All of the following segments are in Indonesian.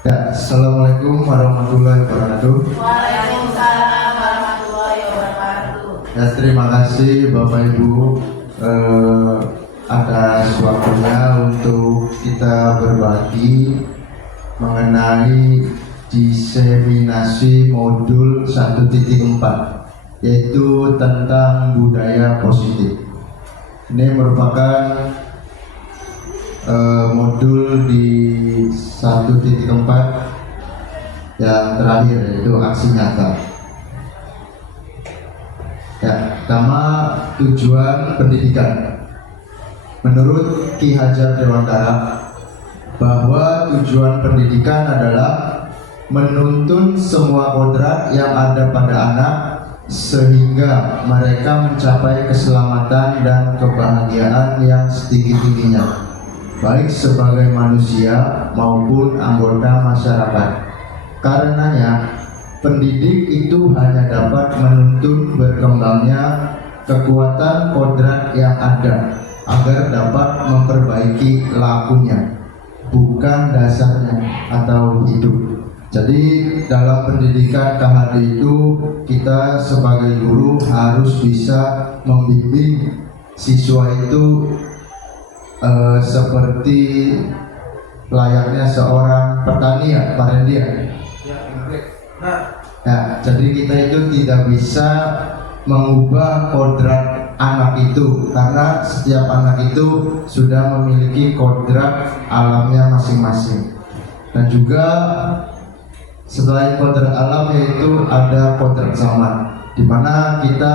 Ya, Assalamualaikum warahmatullahi wabarakatuh. Waalaikumsalam warahmatullahi wabarakatuh. Ya, terima kasih Bapak Ibu atas waktunya untuk kita berbagi mengenai diseminasi modul 1.4, yaitu tentang budaya positif. Ini merupakan modul di 1.4 yang terakhir, yaitu aksi nyata. Ya, pertama, tujuan pendidikan. Menurut Ki Hajar Dewantara, bahwa tujuan pendidikan adalah menuntun semua kodrat yang ada pada anak sehingga mereka mencapai keselamatan dan kebahagiaan yang setinggi-tingginya, baik sebagai manusia maupun anggota masyarakat. Karenanya, pendidik itu hanya dapat menuntun berkembangnya kekuatan kodrat yang ada agar dapat memperbaiki lakunya, bukan dasarnya atau hidup. Jadi dalam pendidikan KHD itu kita sebagai guru harus bisa membimbing siswa itu seperti layaknya seorang petani, ya, Pak Rendi ya. Ya, jadi kita itu tidak bisa mengubah kodrat anak itu, karena setiap anak itu sudah memiliki kodrat alamnya masing-masing. Dan juga selain kodrat alam, yaitu ada kodrat zaman, di mana kita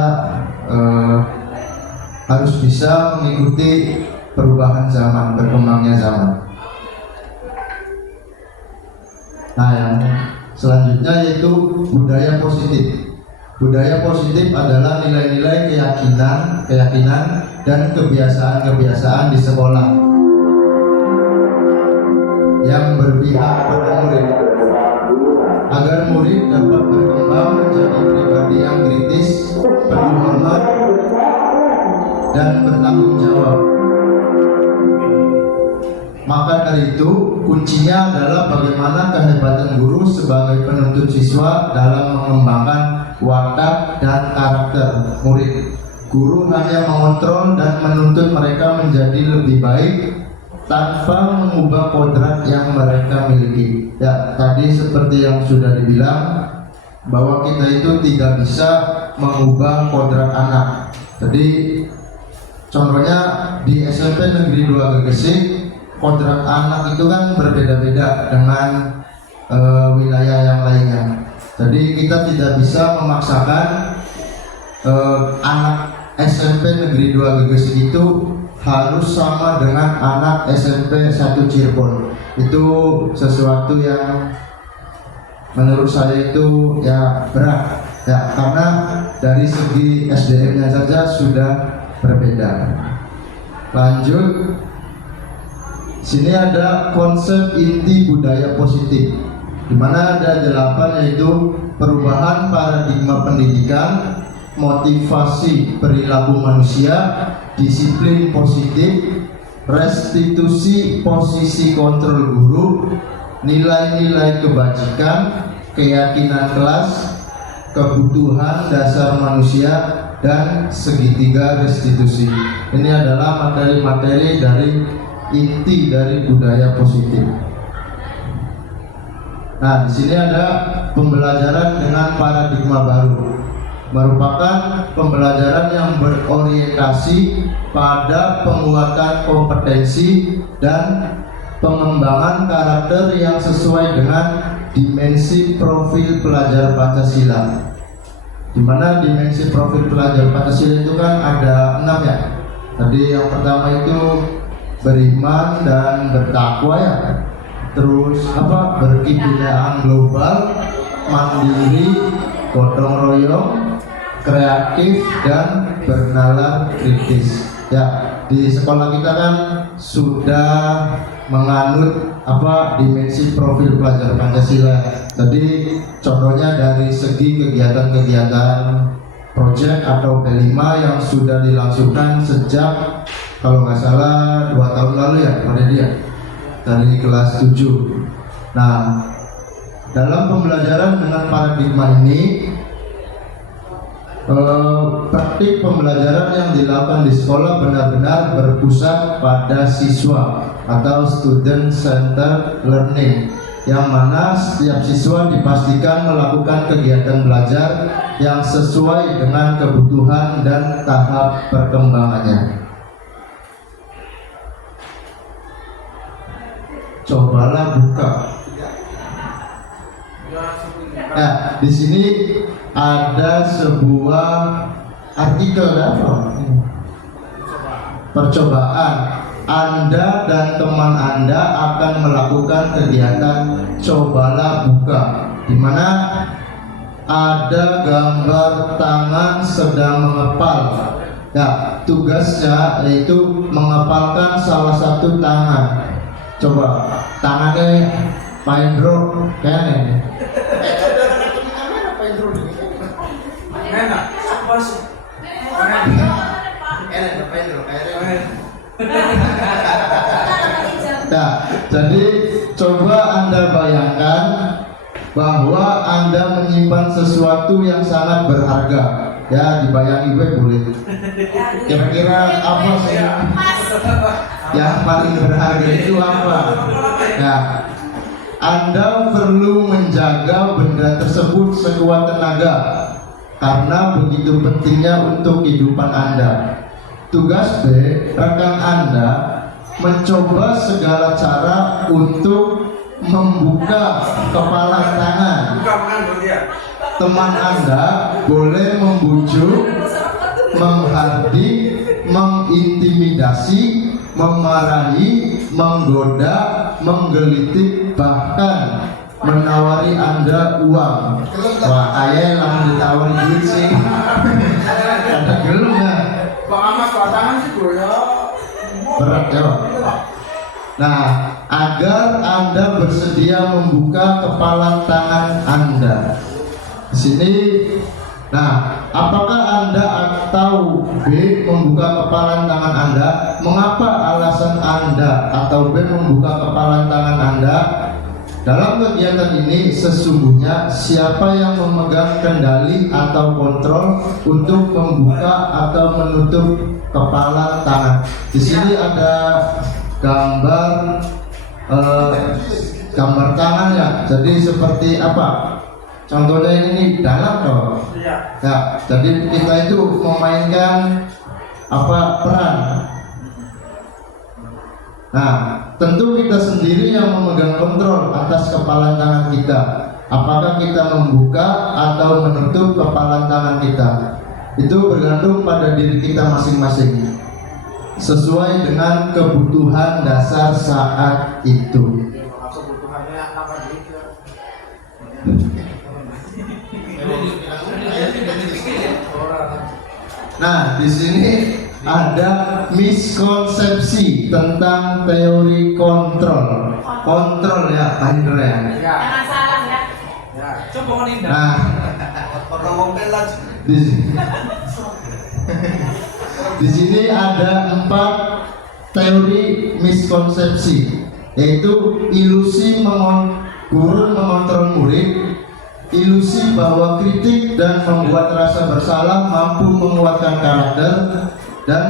harus bisa mengikuti perubahan zaman, berkembangnya zaman. Nah, yang selanjutnya yaitu budaya positif. Budaya positif adalah nilai-nilai keyakinan dan kebiasaan-kebiasaan di sekolah yang berpihak pada murid, agar murid dapat berkembang menjadi pribadi yang kritis, penuh hormat, dan bertanggung jawab. Maka dari itu, kuncinya adalah bagaimana kehebatan guru sebagai penuntut siswa dalam mengembangkan watak dan karakter murid. Guru hanya mengontrol dan menuntut mereka menjadi lebih baik tanpa mengubah kodrat yang mereka miliki. Ya, tadi seperti yang sudah dibilang, bahwa kita itu tidak bisa mengubah kodrat anak. Jadi contohnya di SMP Negeri 2 Gegesik, kodrat anak itu kan berbeda-beda dengan wilayah yang lainnya. Jadi kita tidak bisa memaksakan anak SMP Negeri 2 Gegesik itu harus sama dengan anak SMP 1 Cirebon. Itu sesuatu yang menurut saya itu ya berat, ya, karena dari segi SDM-nya saja sudah berbeda. Lanjut, sini ada konsep inti budaya positif, di mana ada 8, yaitu perubahan paradigma pendidikan, motivasi perilaku manusia, disiplin positif, restitusi posisi kontrol guru, nilai-nilai kebajikan, keyakinan kelas, kebutuhan dasar manusia, dan segitiga restitusi. Ini adalah materi-materi dari inti dari budaya positif. Nah, di sini ada pembelajaran dengan paradigma baru, merupakan pembelajaran yang berorientasi pada penguatan kompetensi dan pengembangan karakter yang sesuai dengan dimensi profil pelajar Pancasila. Di mana dimensi profil pelajar Pancasila itu kan ada 6 ya. Tadi yang pertama itu beriman dan bertakwa ya. Terus berkebudayaan global, mandiri, gotong royong, kreatif dan bernalar kritis. Ya, di sekolah kita kan sudah menganut dimensi profil pelajar Pancasila. Jadi contohnya dari segi kegiatan-kegiatan proyek atau P5 yang sudah dilangsungkan sejak kalau nggak salah 2 tahun lalu ya, pada dia dari kelas 7. Nah, dalam pembelajaran dengan paradigma ini, praktik pembelajaran yang dilakukan di sekolah benar-benar berpusat pada siswa atau student centered learning, yang mana setiap siswa dipastikan melakukan kegiatan belajar yang sesuai dengan kebutuhan dan tahap perkembangannya. Cobalah buka. Nah, di sini ada sebuah artikel percobaan. Anda dan teman Anda akan melakukan kegiatan cobalah buka, di mana ada gambar tangan sedang mengepal. Ya, tugasnya yaitu mengepalkan salah satu tangan. Coba tangannya Pak Indro kayaknya. Nah, jadi coba Anda bayangkan bahwa Anda menyimpan sesuatu yang sangat berharga. Ya, dibayangi gue boleh. Kira-kira apa sih yang paling berharga itu apa? Nah, Anda perlu menjaga benda tersebut sekuat tenaga karena begitu pentingnya untuk kehidupan Anda. Tugas B, rekan Anda mencoba segala cara untuk membuka kepala tangan. Teman Anda boleh membujuk, menghardik, mengintimidasi, memarahi, menggoda, menggelitik, bahkan menawari Anda uang. Wah, ayah langsung ditawari duit sih. Ada gelung ya. Berat ya. Nah, agar Anda bersedia membuka kepala tangan Anda. Di sini, nah, apakah Anda tahu B membuka kepala tangan Anda? Mengapa alasan Anda atau B membuka kepala tangan Anda? Dalam kegiatan ini sesungguhnya siapa yang memegang kendali atau kontrol untuk membuka atau menutup kepala tangan. Di sini ada gambar tangan ya. Jadi seperti apa? Contohnya ini dalam toh. Ya, jadi kita itu memainkan peran. Nah, tentu kita sendiri yang memegang kontrol atas kepala tangan kita. Apakah kita membuka atau menutup kepala tangan kita? Itu bergantung pada diri kita masing-masing, sesuai dengan kebutuhan dasar saat itu. Nah, di sini ada miskonsepsi tentang teori kontrol. Kontrol ya, Pak ya. Jangan salah ya. Nah, di sini ada 4 teori miskonsepsi, yaitu ilusi guru mengontrol murid, ilusi bahwa kritik dan membuat rasa bersalah mampu menguatkan karakter, dan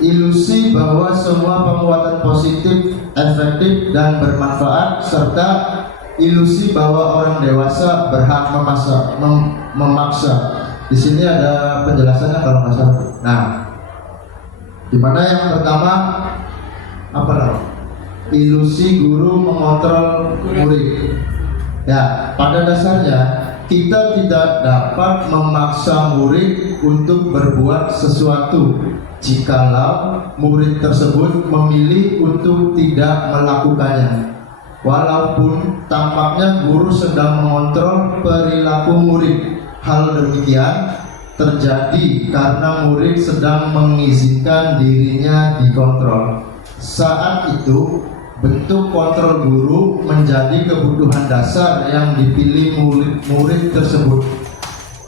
ilusi bahwa semua penguatan positif efektif dan bermanfaat, serta ilusi bahwa orang dewasa berhak memaksa. Di sini ada penjelasannya kalau nggak salah. Nah, dimana yang pertama apa loh? ilusi guru mengontrol murid. Ya, pada dasarnya kita tidak dapat memaksa murid untuk berbuat sesuatu jikalau murid tersebut memilih untuk tidak melakukannya. Walaupun tampaknya guru sedang mengontrol perilaku murid, hal demikian terjadi karena murid sedang mengizinkan dirinya dikontrol. Saat itu, bentuk kontrol guru menjadi kebutuhan dasar yang dipilih murid tersebut.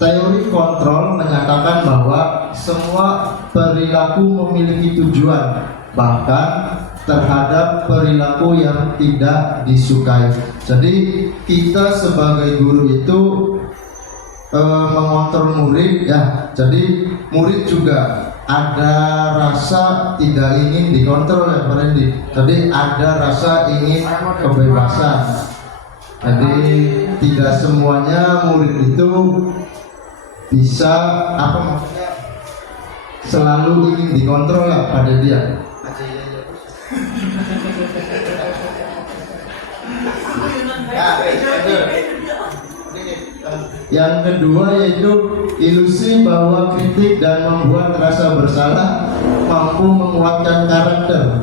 Teori kontrol menyatakan bahwa semua perilaku memiliki tujuan, bahkan terhadap perilaku yang tidak disukai. Jadi kita sebagai guru itu mengontrol murid, ya. Jadi murid juga ada rasa tidak ingin dikontrol ya Pak Randy. Jadi ada rasa ingin kebebasan. Jadi tidak semuanya murid itu bisa selalu ingin dikontrol ya pada dia. Yang kedua yaitu ilusi bahwa kritik dan membuat rasa bersalah mampu menguatkan karakter.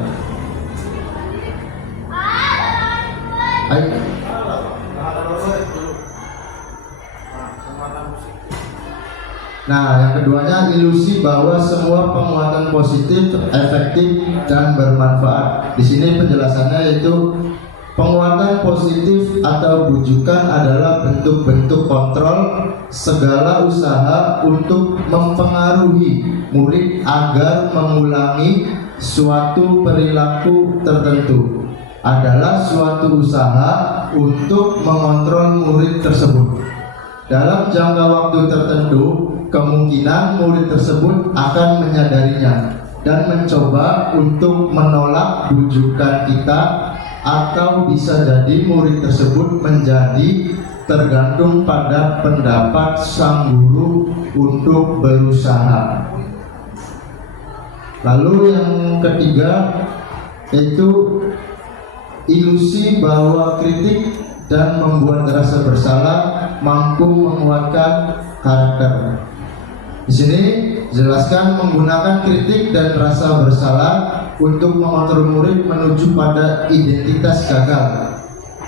Nah, yang keduanya ilusi bahwa semua penguatan positif, efektif dan bermanfaat. Di sini penjelasannya yaitu penguatan positif atau bujukan adalah bentuk-bentuk kontrol segala usaha untuk mempengaruhi murid agar mengulangi suatu perilaku tertentu. Adalah suatu usaha untuk mengontrol murid tersebut. Dalam jangka waktu tertentu, kemungkinan murid tersebut akan menyadarinya dan mencoba untuk menolak bujukan kita, atau bisa jadi murid tersebut menjadi tergantung pada pendapat sang guru untuk berusaha. Lalu yang ketiga yaitu ilusi bahwa kritik dan membuat rasa bersalah mampu menguatkan karakter. Di sini jelaskan menggunakan kritik dan rasa bersalah untuk mengontrol murid menuju pada identitas gagal.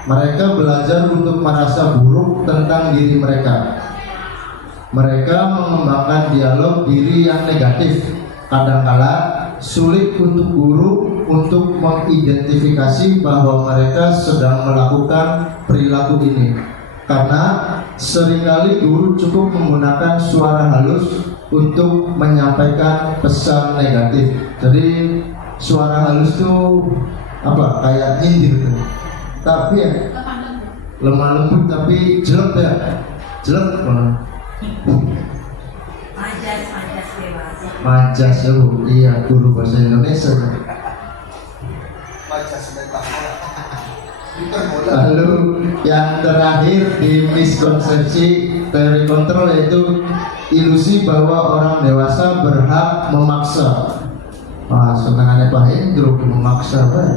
Mereka belajar untuk merasa buruk tentang diri mereka. Mereka mengembangkan dialog diri yang negatif. Kadangkala sulit untuk guru untuk mengidentifikasi bahwa mereka sedang melakukan perilaku ini, karena seringkali guru cukup menggunakan suara halus untuk menyampaikan pesan negatif. Jadi suara halus itu apa? Kayak nyindir tuh. Tapi ya lemah lembut tapi jelek ya. Jelek banget. Majas ya Bu. Iya, guru bahasa Indonesia. Lalu yang terakhir di miskonsepsi teori kontrol yaitu ilusi bahwa orang dewasa berhak memaksa. Wah, senangannya Pak Hendro memaksa Pak.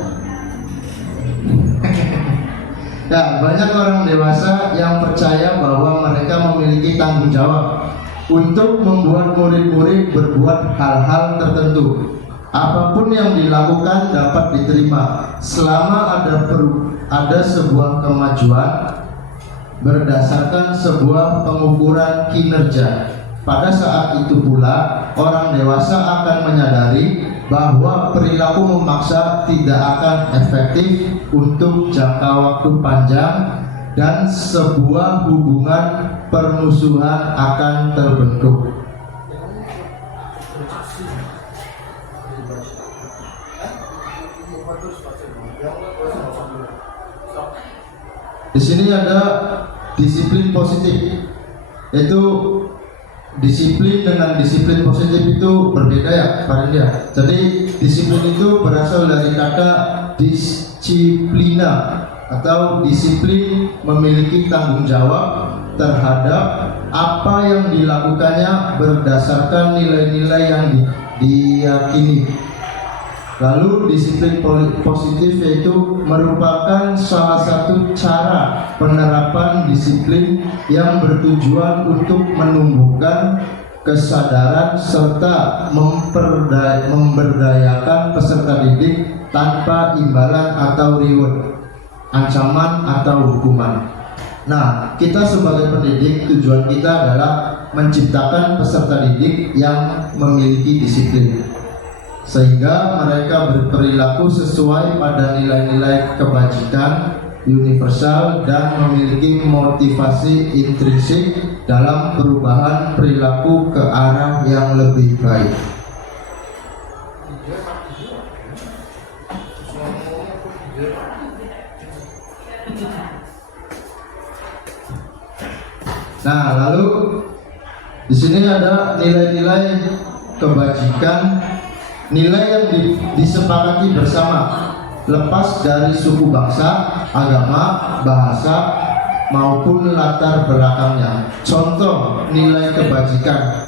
Ya, banyak orang dewasa yang percaya bahwa mereka memiliki tanggung jawab untuk membuat murid-murid berbuat hal-hal tertentu. Apapun yang dilakukan dapat diterima selama ada sebuah kemajuan berdasarkan sebuah pengukuran kinerja. Pada saat itu pula orang dewasa akan menyadari bahwa perilaku memaksa tidak akan efektif untuk jangka waktu panjang dan sebuah hubungan permusuhan akan terbentuk. Di sini ada disiplin positif, yaitu disiplin dengan disiplin positif itu berbeda ya Pak Rindia. Jadi disiplin itu berasal dari kata disiplina atau disiplin memiliki tanggung jawab terhadap apa yang dilakukannya berdasarkan nilai-nilai yang diyakini. Lalu disiplin positif yaitu merupakan salah satu cara penerapan disiplin yang bertujuan untuk menumbuhkan kesadaran serta memberdayakan peserta didik tanpa imbalan atau reward, ancaman atau hukuman. Nah, kita sebagai pendidik, tujuan kita adalah menciptakan peserta didik yang memiliki disiplin, sehingga mereka berperilaku sesuai pada nilai-nilai kebajikan universal dan memiliki motivasi intrinsik dalam perubahan perilaku ke arah yang lebih baik. Nah, lalu di sini ada nilai-nilai kebajikan, nilai yang disepakati bersama, lepas dari suku bangsa, agama, bahasa maupun latar belakangnya. Contoh nilai kebajikan.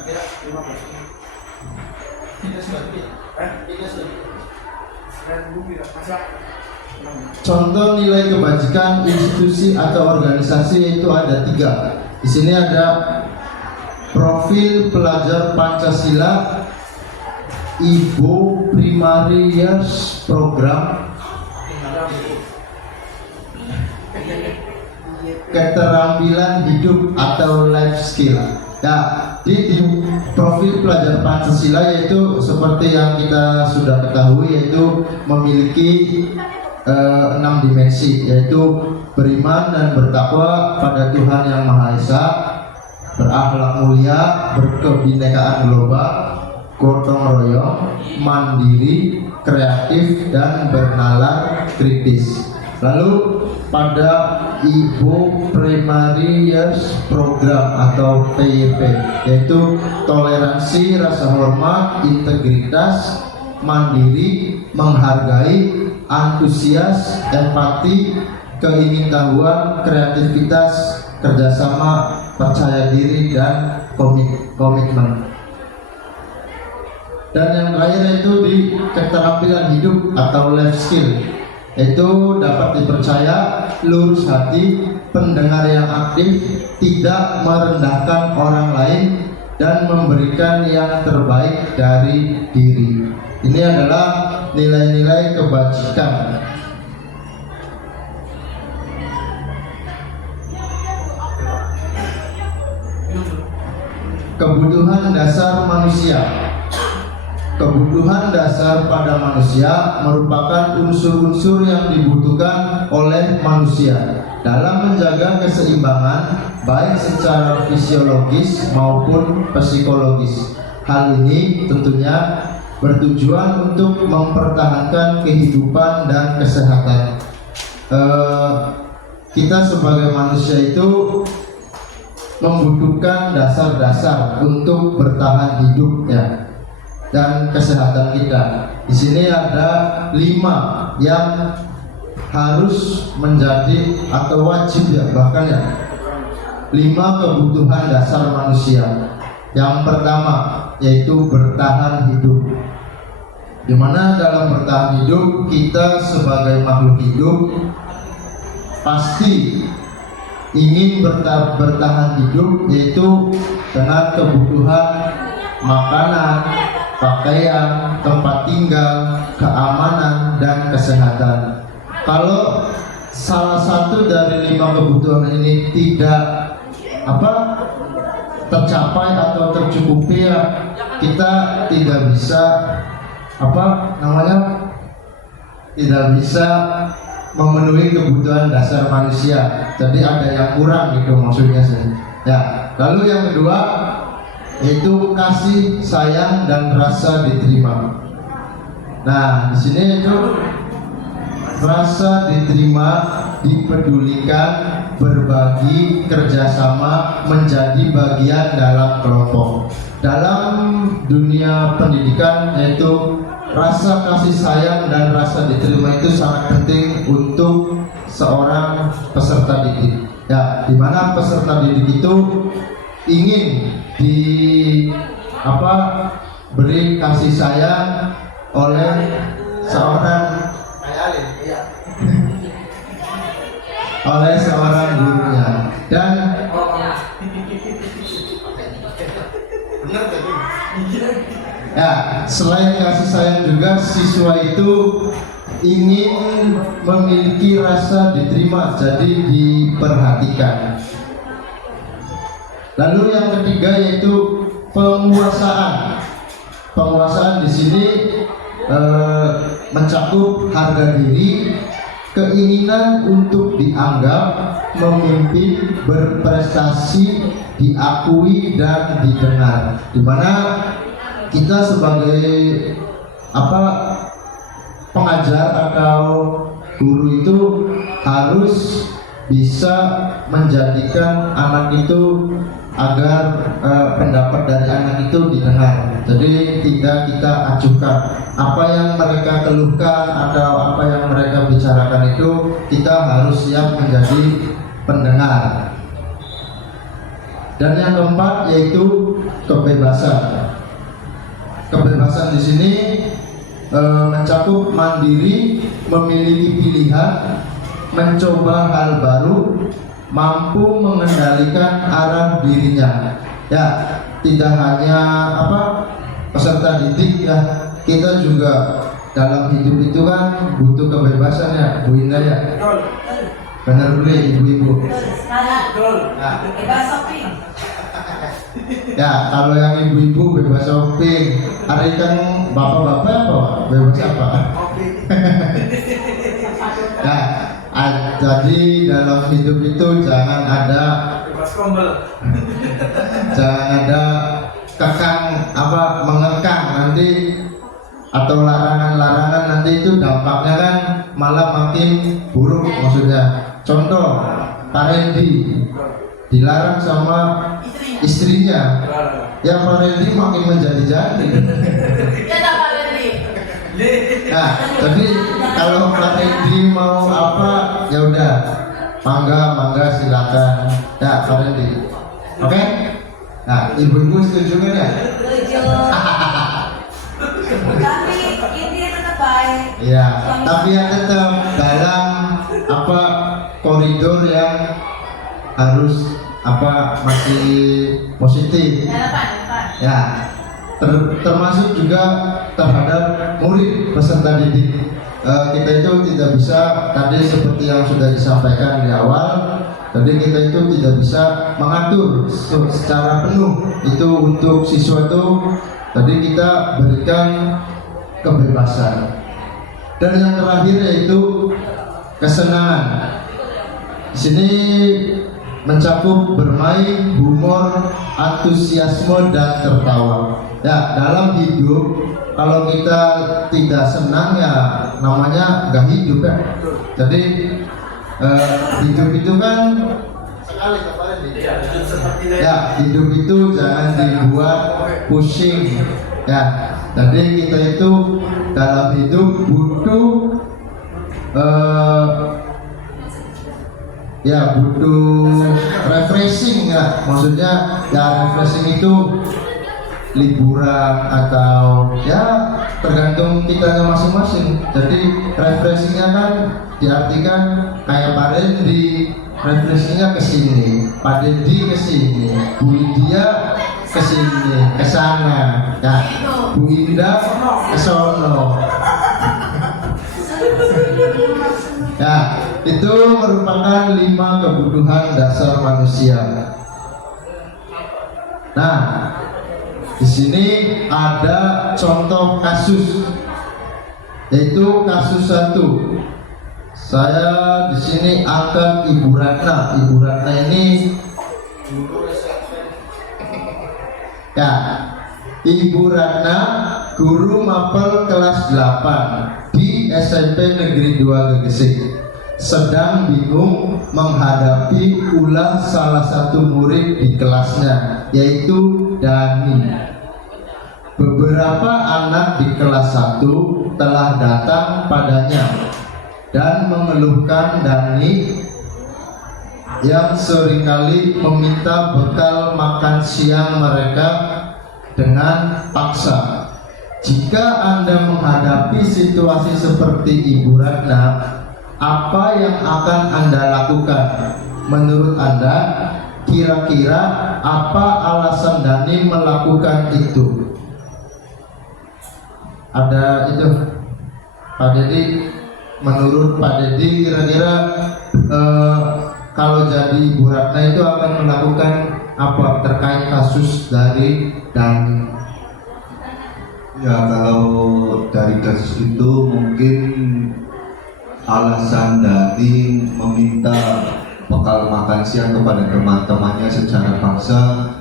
Contoh nilai kebajikan institusi atau organisasi yaitu ada 3. Di sini ada profil pelajar Pancasila, Ibu Primary Years Program, keterampilan hidup atau life skill. Nah, di profil pelajar Pancasila yaitu seperti yang kita sudah ketahui, yaitu memiliki 6 dimensi, yaitu beriman dan bertakwa pada Tuhan Yang Maha Esa, berakhlak mulia, berkebinekaan global, gotong royong, mandiri, kreatif, dan bernalar kritis. Lalu pada Ibu Primary Years Program atau PYP, yaitu toleransi, rasa hormat, integritas, mandiri, menghargai, antusias, empati, keingintahuan, kreativitas, kerjasama, percaya diri, dan komitmen. Dan yang terakhir itu di keterampilan hidup atau life skill, itu dapat dipercaya, lurus hati, pendengar yang aktif, tidak merendahkan orang lain, dan memberikan yang terbaik dari diri. Ini adalah nilai-nilai kebajikan. Kebutuhan dasar manusia. Kebutuhan dasar pada manusia merupakan unsur-unsur yang dibutuhkan oleh manusia dalam menjaga keseimbangan baik secara fisiologis maupun psikologis. Hal ini tentunya bertujuan untuk mempertahankan kehidupan dan kesehatan. Kita sebagai manusia itu membutuhkan dasar-dasar untuk bertahan hidup ya, dan kesehatan kita. Di sini ada 5 yang harus menjadi atau wajib ya, bahkan ya 5 kebutuhan dasar manusia. Yang pertama yaitu bertahan hidup, dimana dalam bertahan hidup kita sebagai makhluk hidup pasti ingin bertahan hidup, yaitu dengan kebutuhan makanan, pakaian, tempat tinggal, keamanan, dan kesehatan. Kalau salah satu dari 5 kebutuhan ini tidak tercapai atau tercukupi ya, kita tidak bisa tidak bisa memenuhi kebutuhan dasar manusia. Jadi ada yang kurang gitu maksudnya sih. Ya, lalu yang kedua yaitu kasih sayang dan rasa diterima. Nah, di sini itu rasa diterima, dipedulikan, berbagi, kerjasama, menjadi bagian dalam kelompok. Dalam dunia pendidikan yaitu rasa kasih sayang dan rasa diterima itu sangat penting untuk seorang peserta didik. Ya, di mana peserta didik itu ingin beri kasih sayang oleh seorang oleh seorang gurunya. Dan ya, selain kasih sayang juga siswa itu ingin memiliki rasa diterima, jadi diperhatikan. Lalu yang ketiga yaitu penguasaan. Penguasaan di sini mencakup harga diri, keinginan untuk dianggap, memimpin, berprestasi, diakui dan didengar. Dimana kita sebagai pengajar atau guru itu harus bisa menjadikan anak itu agar pendapat dari anak itu didengar. Jadi tidak kita acuhkan apa yang mereka keluhkan atau apa yang mereka bicarakan, itu kita harus siap menjadi pendengar. Dan yang keempat yaitu kebebasan. Kebebasan di sini mencakup mandiri, memiliki pilihan, mencoba hal baru, mampu mengendalikan arah dirinya. Ya, tidak hanya peserta didik ya, kita juga dalam hidup itu kan butuh kebebasan ya, Bu Indah ya. Benar boleh ibu-ibu. Nah. Bebas shopping. Ya, kalau yang ibu-ibu bebas shopping, ada kan bapak-bapak apa? Bebas apa? Ya, jadi dalam hidup itu jangan ada jangan ada kekang mengekang nanti, atau larangan-larangan, nanti itu dampaknya kan malah makin buruk. Maksudnya contoh, Pak Randy dilarang sama istrinya, ya Pak Randy makin menjadi-jadi. Ya tak Pak Randy. Nah, jadi kalau Pak Randy mau ya udah, mangga silakan. Ya Pak Randy. Oke? Nah, ibu-ibu setuju kan ya? Setuju. Tapi ini tetap baik. Iya, tapi ya tetap dalam koridor yang harus masih positif. Ya, termasuk juga terhadap murid peserta didik. Kita itu tidak bisa, tadi seperti yang sudah disampaikan di awal, tadi kita itu tidak bisa mengatur secara penuh itu untuk siswa itu. Tadi kita berikan kebebasan. Dan yang terakhir yaitu kesenangan. Di sini mencakup bermain, humor, antusiasme dan tertawa. Ya, dalam hidup kalau kita tidak senang ya namanya nggak hidup ya. Jadi hidup itu kan sekali kemarin ya, hidup itu jangan dibuat pusing ya. Jadi kita itu dalam hidup butuh butuh refreshing ya. Maksudnya ya refreshing itu liburan atau ya tergantung kita masing-masing. Jadi refreshingnya kan diartikan kayak Pak Randy refreshingnya ke sini, Pak Dedi ke sini, Bu Lydia ke sini, ke sana, ya Bu Indah ke sono. Ya, itu merupakan 5 kebutuhan dasar manusia. Nah, di sini ada contoh kasus, yaitu kasus 1. Saya di sini angkat Ibu Ratna. Ibu Ratna ini ya, Ibu Ratna guru mapel kelas 8 di SMP Negeri 2 Gegesik, sedang bingung menghadapi ulah salah satu murid di kelasnya, yaitu Dani. Beberapa anak di kelas 1 telah datang padanya dan mengeluhkan Dani yang seringkali meminta bekal makan siang mereka dengan paksa. jika Anda menghadapi situasi seperti Ibu Ratna, apa yang akan Anda lakukan? Menurut Anda, kira-kira apa alasan Dani melakukan itu? Ada itu, Pak Dedi. Menurut Pak Dedi, kira-kira kalau jadi Ibu Ratna itu akan melakukan apa terkait kasus dari Dani? Ya, kalau dari kasus itu mungkin alasan Dani meminta bekal makan siang kepada teman-temannya secara paksa,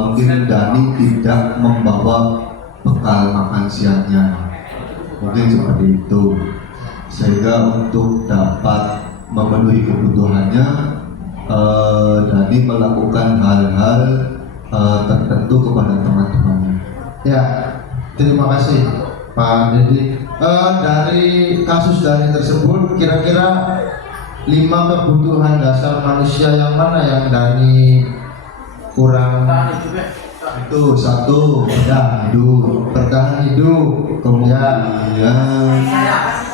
mungkin Dani tidak membawa bekal makan siangnya, mungkin seperti itu, sehingga untuk dapat memenuhi kebutuhannya, Dani melakukan hal-hal tertentu kepada teman-temannya. Ya, terima kasih Pak Dedi. Dari kasus Dani tersebut, kira-kira 5 kebutuhan dasar manusia yang mana yang Dani kurang? Itu satu, Bertahan hidup, kemudian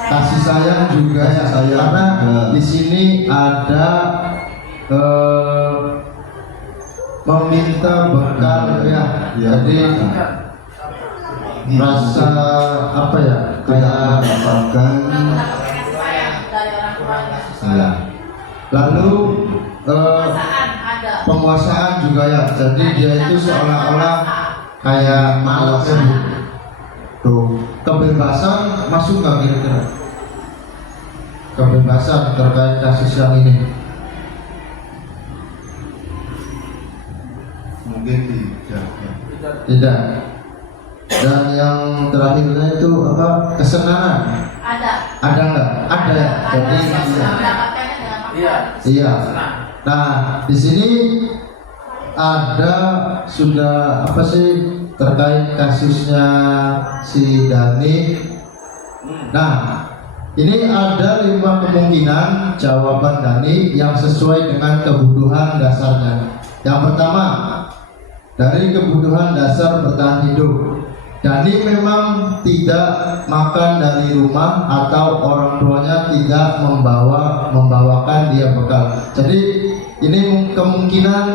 kasih sayang juga ya. Kasih sayang Karena juga. di sini ada meminta bekal ya. Jadi rasa apa ya? Kayak mendapatkan kasih sayang dari orang tuanya. sayang. lalu Perasaan ada. penguasaan juga ya. Jadi dia itu seolah-olah kayak malas ya. Tuh, kebebasan masuk nggak kira-kira? Kebebasan terkait kasus yang ini? Mungkin tidak. Tidak. Dan yang terakhirnya itu apa? Kesenangan. Ada. Ada nggak? Ada ya. Jadi mendapatkannya dengan paksa. iya. Nah, di sini ada sudah apa sih terkait kasusnya si Dani. Nah, ini ada 5 kemungkinan jawaban Dani yang sesuai dengan kebutuhan dasarnya. Yang pertama, dari kebutuhan dasar bertahan hidup, Dani memang tidak makan dari rumah atau orang tuanya tidak membawakan dia bekal. Jadi ini kemungkinan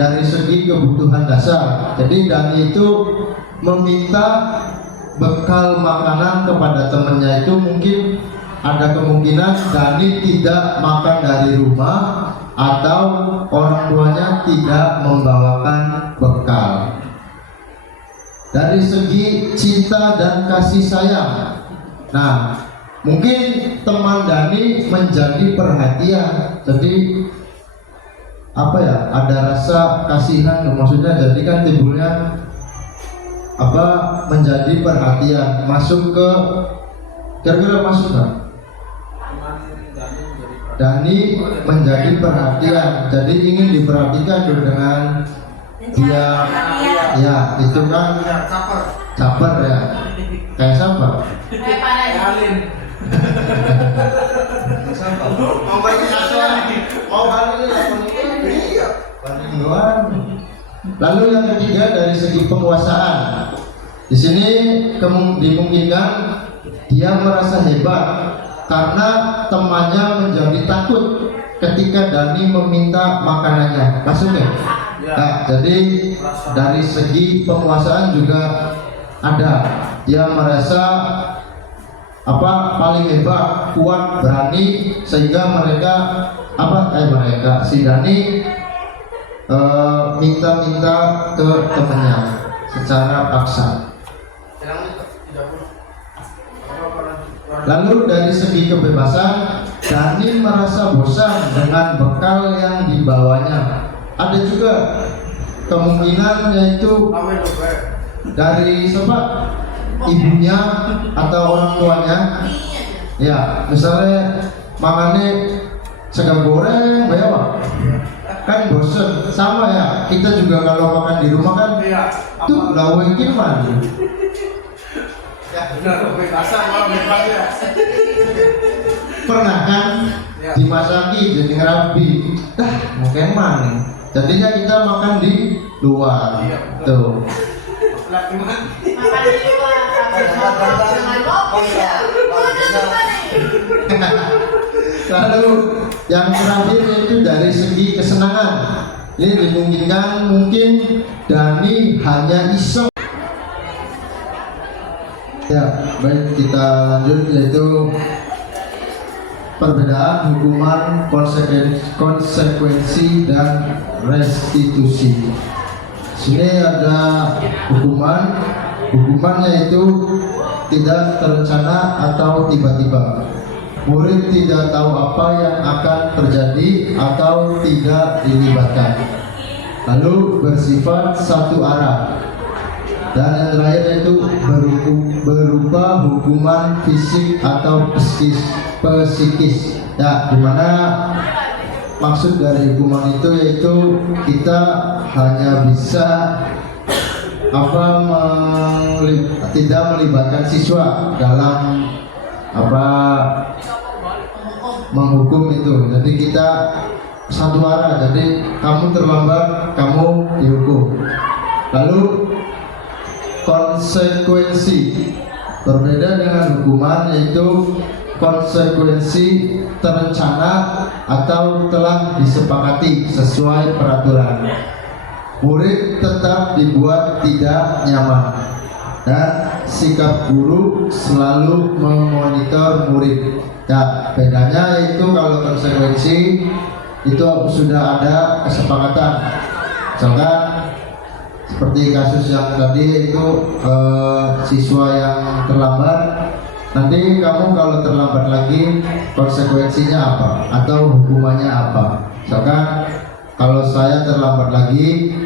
dari segi kebutuhan dasar. Jadi Dani itu meminta bekal makanan kepada temannya, itu mungkin ada kemungkinan Dani tidak makan dari rumah atau orang tuanya tidak membawakan bekal. Dari segi cinta dan kasih sayang, nah mungkin teman Dani menjadi perhatian, jadi apa ya, ada rasa kasihan, maksudnya jadi kan timbulnya apa, menjadi perhatian, masuk ke kira-kira masuk nggak? Dani menjadi perhatian, jadi ingin diperhatikan dengan dia, ya itu kan caper ya, kayak siapa? Kayak pada Lalu yang ketiga dari segi penguasaan, di sini dimungkinkan dia merasa hebat karena temannya menjadi takut ketika Dani meminta makanannya. Maksudnya, nah, jadi dari segi penguasaan juga ada, dia merasa apa paling hebat, kuat, berani, sehingga mereka si Dani minta-minta ke temannya secara paksa. Lalu dari segi kebebasan, Dani merasa bosan dengan bekal yang dibawanya. Ada juga kemungkinan yaitu dari siapa? Ibunya atau orang tuanya. Ya, misalnya makannya sega goreng, bayawa. Kan bosen, sama ya. Kita juga kalau makan di rumah kan, tuh lawan gimana? Pernah kan dimasaki jadi ngerabi, mungkin mana? Jadinya kita makan di luar, tuh. makan di luar Jangan ngopi ya. Lalu yang terakhir itu dari segi kesenangan. Ini dimungkinkan mungkin Dani hanya iseng. Ya, baik kita lanjut yaitu perbedaan hukuman, konsekuensi dan restitusi. Sini ada hukumannya itu tidak terencana atau tiba-tiba. Murid tidak tahu apa yang akan terjadi atau tidak dilibatkan. Lalu bersifat satu arah. Dan yang terakhir itu berupa hukuman fisik atau psikis. Ya, dimana maksud dari hukuman itu yaitu kita hanya bisa tidak melibatkan siswa dalam menghukum itu. Jadi kita satu arah. Jadi kamu terlambat, kamu dihukum. Lalu konsekuensi berbeda dengan hukuman, yaitu konsekuensi terencana atau telah disepakati sesuai peraturan. Murid tetap dibuat tidak nyaman dan sikap guru selalu memonitor murid. Ya, bedanya yaitu kalau konsekuensi itu sudah ada kesepakatan. Misalkan seperti kasus yang tadi itu siswa yang terlambat, nanti kamu kalau terlambat lagi konsekuensinya apa atau hukumannya apa. Misalkan kalau saya terlambat lagi,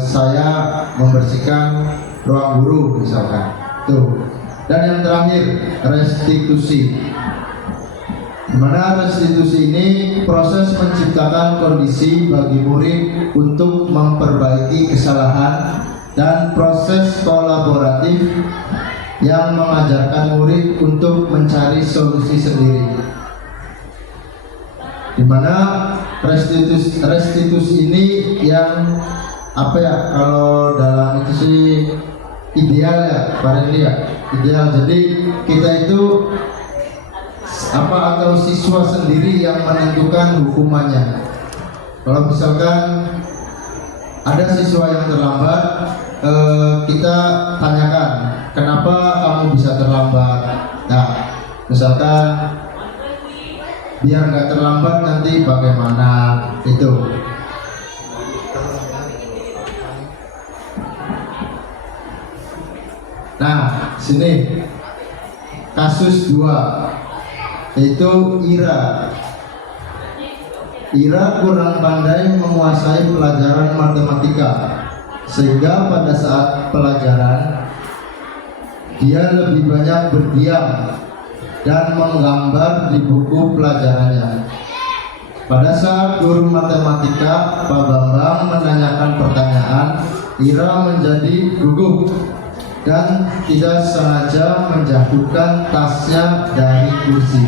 saya membersihkan ruang guru misalkan tuh. Dan yang terakhir restitusi, dimana restitusi ini proses menciptakan kondisi bagi murid untuk memperbaiki kesalahan dan proses kolaboratif yang mengajarkan murid untuk mencari solusi sendiri. Dimana restitusi ini yang kalau dalam itu sih ideal ya, ideal. Jadi kita itu atau siswa sendiri yang menentukan hukumannya. Kalau misalkan ada siswa yang terlambat, kita tanyakan kenapa kamu bisa terlambat. Nah, misalkan biar nggak terlambat nanti bagaimana itu. Nah, sini kasus 2 yaitu Ira. Ira kurang pandai menguasai pelajaran matematika, sehingga pada saat pelajaran dia lebih banyak berdiam dan menggambar di buku pelajarannya. Pada saat guru matematika Pak Bambang menanyakan pertanyaan, Ira menjadi gugup dan tidak sengaja menjatuhkan tasnya dari kursi,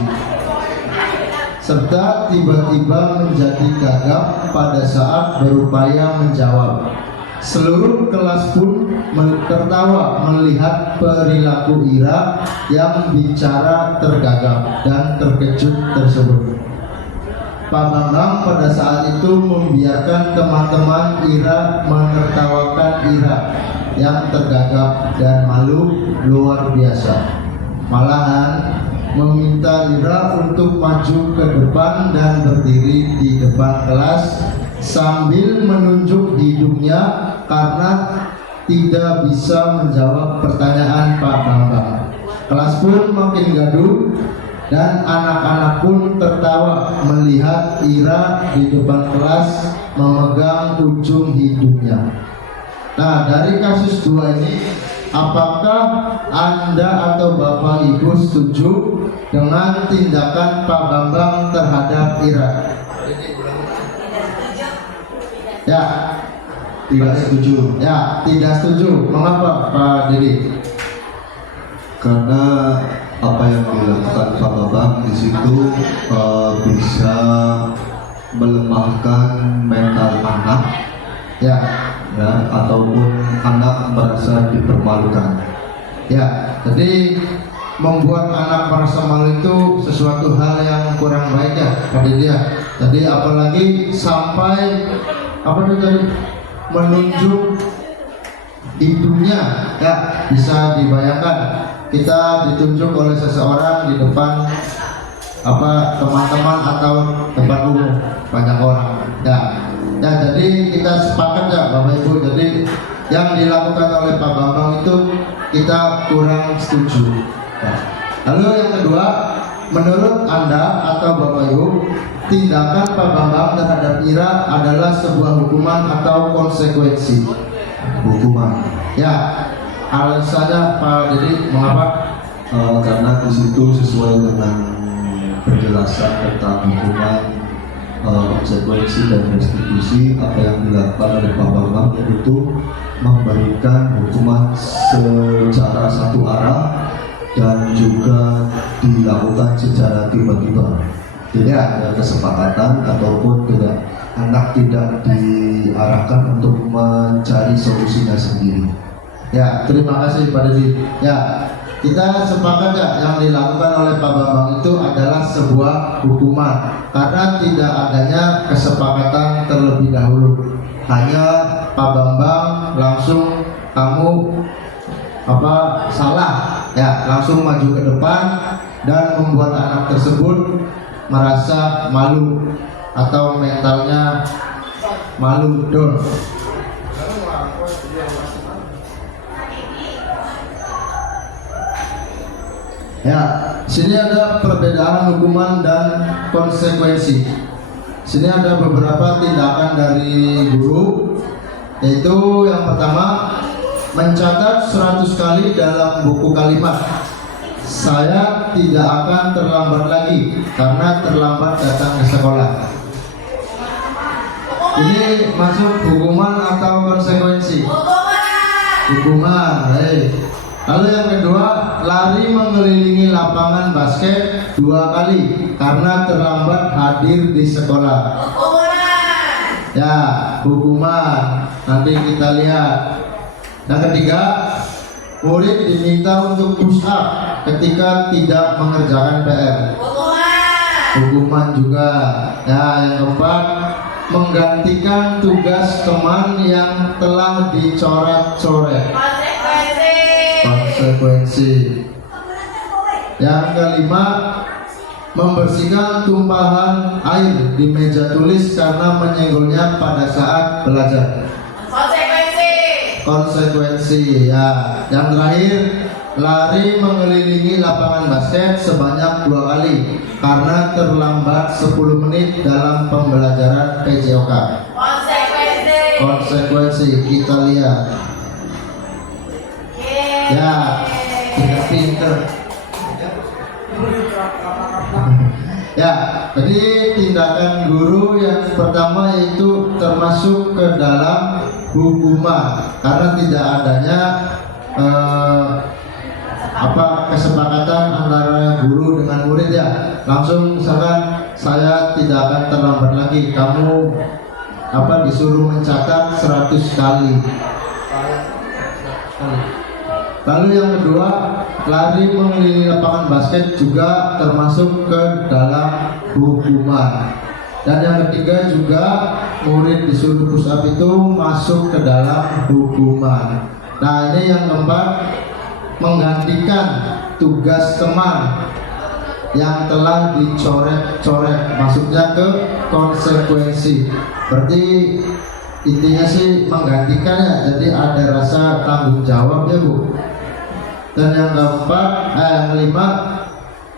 serta tiba-tiba menjadi gagap pada saat berupaya menjawab. Seluruh kelas pun tertawa melihat perilaku Ira yang bicara tergagap dan terkejut tersebut. Pak Bambang pada saat itu membiarkan teman-teman Ira menertawakan Ira yang tergagap dan malu luar biasa. Malahan meminta Ira untuk maju ke depan dan berdiri di depan kelas sambil menunjuk hidungnya karena tidak bisa menjawab pertanyaan Pak Bambang. Kelas pun makin gaduh dan anak-anak pun tertawa melihat Ira di depan kelas memegang ujung hidungnya. Nah, dari kasus 2 ini, apakah Anda atau Bapak Ibu setuju dengan tindakan Pak Bambang terhadap Ira? Ya, Tidak setuju. ya, tidak setuju. Mengapa, Pak Didi? Karena apa yang dilakukan Pak Bambang di situ bisa melemahkan mental anak, Ya, ya, ataupun anak merasa dipermalukan. Ya, jadi membuat anak merasa malu itu sesuatu hal yang kurang baik ya pada dia. Jadi apalagi sampai apa itu tadi menunjuk ibunya, ya bisa dibayangkan kita ditunjuk oleh seseorang di depan apa teman-teman atau depan umum banyak orang. Ya, jadi kita sepakat ya Bapak Ibu. Jadi yang dilakukan oleh Pak Bambang itu kita kurang setuju. Nah, lalu yang kedua, menurut Anda atau Bapak Ibu, tindakan Pak Bambang terhadap Ira adalah sebuah hukuman atau konsekuensi? Hukuman. Ya, alasannya Pak Dedi mengapa? Karena di situ sesuai dengan penjelasan tentang hukuman, konsekuensi dan restitusi. Apa yang dilakukan oleh Pak Bambang yaitu memberikan hukuman secara satu arah dan juga dilakukan secara tiba-tiba, tidak ada kesepakatan ataupun anak tidak diarahkan untuk mencari solusinya sendiri. Ya, terima kasih Pak Dedi. Ya, kita sepakat ya yang dilakukan oleh Pak Bambang itu adalah sebuah hukuman karena tidak adanya kesepakatan terlebih dahulu. Hanya Pak Bambang langsung kamu salah ya, langsung maju ke depan dan membuat anak tersebut merasa malu atau mentalnya malu down. Ya, sini ada perbedaan hukuman dan konsekuensi. Sini ada beberapa tindakan dari guru, yaitu yang pertama mencatat 100 kali dalam buku kalimat. Saya tidak akan terlambat lagi karena terlambat datang ke sekolah. Ini masuk hukuman atau konsekuensi? Hukuman. Baik. Lalu yang kedua, lari mengelilingi lapangan basket 2 kali karena terlambat hadir di sekolah. Ya, hukuman. Nanti kita lihat. Yang ketiga, murid diminta untuk push up ketika tidak mengerjakan PR. Hukuman juga. Ya, yang keempat, menggantikan tugas teman yang telah dicoret-coret. Konsekuensi. Yang kelima, membersihkan tumpahan air di meja tulis karena menyenggolnya pada saat belajar. Konsekuensi. Ya, yang terakhir, lari mengelilingi lapangan basket sebanyak 2 kali karena terlambat 10 menit dalam pembelajaran PJOK. Konsekuensi. Kita lihat. Ya, pinter. Ya, jadi tindakan guru yang pertama yaitu termasuk ke dalam hukuman karena tidak adanya kesepakatan antara guru dengan murid ya. Langsung misalkan saya tidak akan terlambat lagi, kamu disuruh mencatat 100 kali. Lalu yang kedua, lari mengelilingi lapangan basket juga termasuk ke dalam hukuman. Dan yang ketiga juga, murid disuruh push up itu masuk ke dalam hukuman. Nah, ini yang keempat, menggantikan tugas teman yang telah dicoret-coret, masuknya ke konsekuensi. Berarti intinya sih menggantikan ya, jadi ada rasa tanggung jawab ya Bu. Dan yang keempat, yang kelima,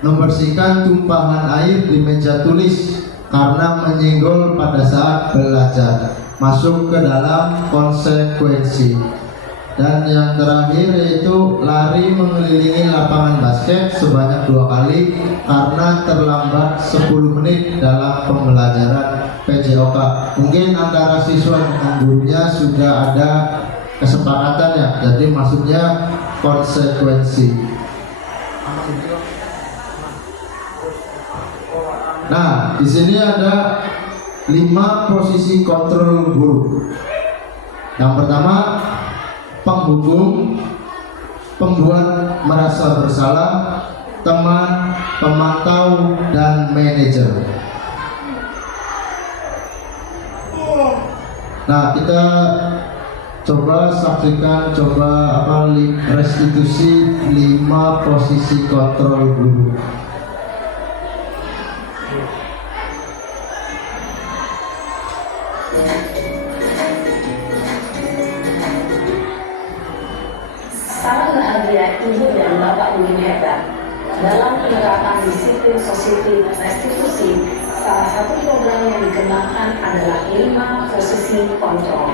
membersihkan tumpahan air di meja tulis karena menyenggol pada saat belajar, masuk ke dalam konsekuensi. Dan yang terakhir yaitu lari mengelilingi lapangan basket sebanyak 2 kali karena terlambat 10 menit dalam pembelajaran PJOK. Mungkin antara siswa dan gurunya sudah ada kesepakatan ya, jadi maksudnya konsekuensi. Nah, di sini ada 5 posisi kontrol guru. Yang pertama, penghukum, pembuat merasa bersalah, teman, pemantau, dan manajer. Nah, kita coba saksikan restitusi 5 posisi kontrol guru. Salam bahagia Ibu dan Bapak Guru hebat. Dalam penerapan disiplin sosial restitusi, salah satu program yang dikembangkan adalah 5 posisi kontrol.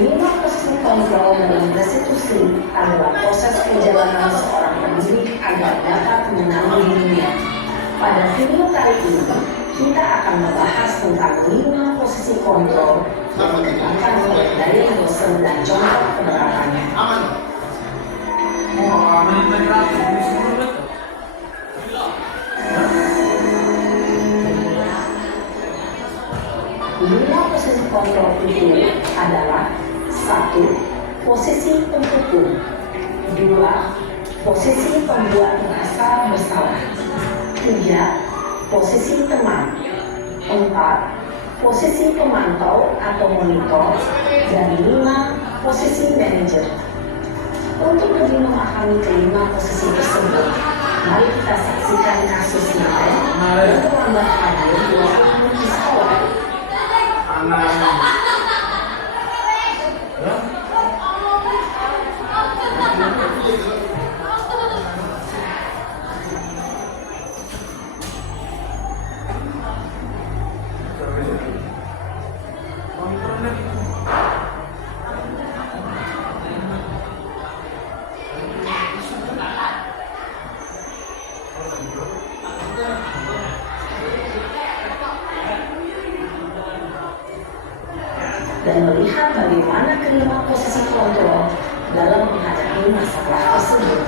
5 posisi kontrol dalam restitusi adalah proses perjalanan seorang pendidik agar dapat mengenali dirinya. Pada video kali ini, kita akan membahas tentang 5 posisi kontrol yang dikembangkan oleh dari dosen dan contoh penerapannya. Lima posisi kontrol itu adalah 1. Posisi penghukum, 2. Posisi pembuat merasa bersalah, 3. Posisi teman, 4. Posisi pemantau atau monitor, dan 5. Posisi manajer. Untuk lebih memahami kelima posisi tersebut, mari kita saksikan kasus Nare yang terlambat hadir walaupun di sekolah. Dan melihat bagaimana kelima posisi kontrol dalam menghadapi masalah tersebut.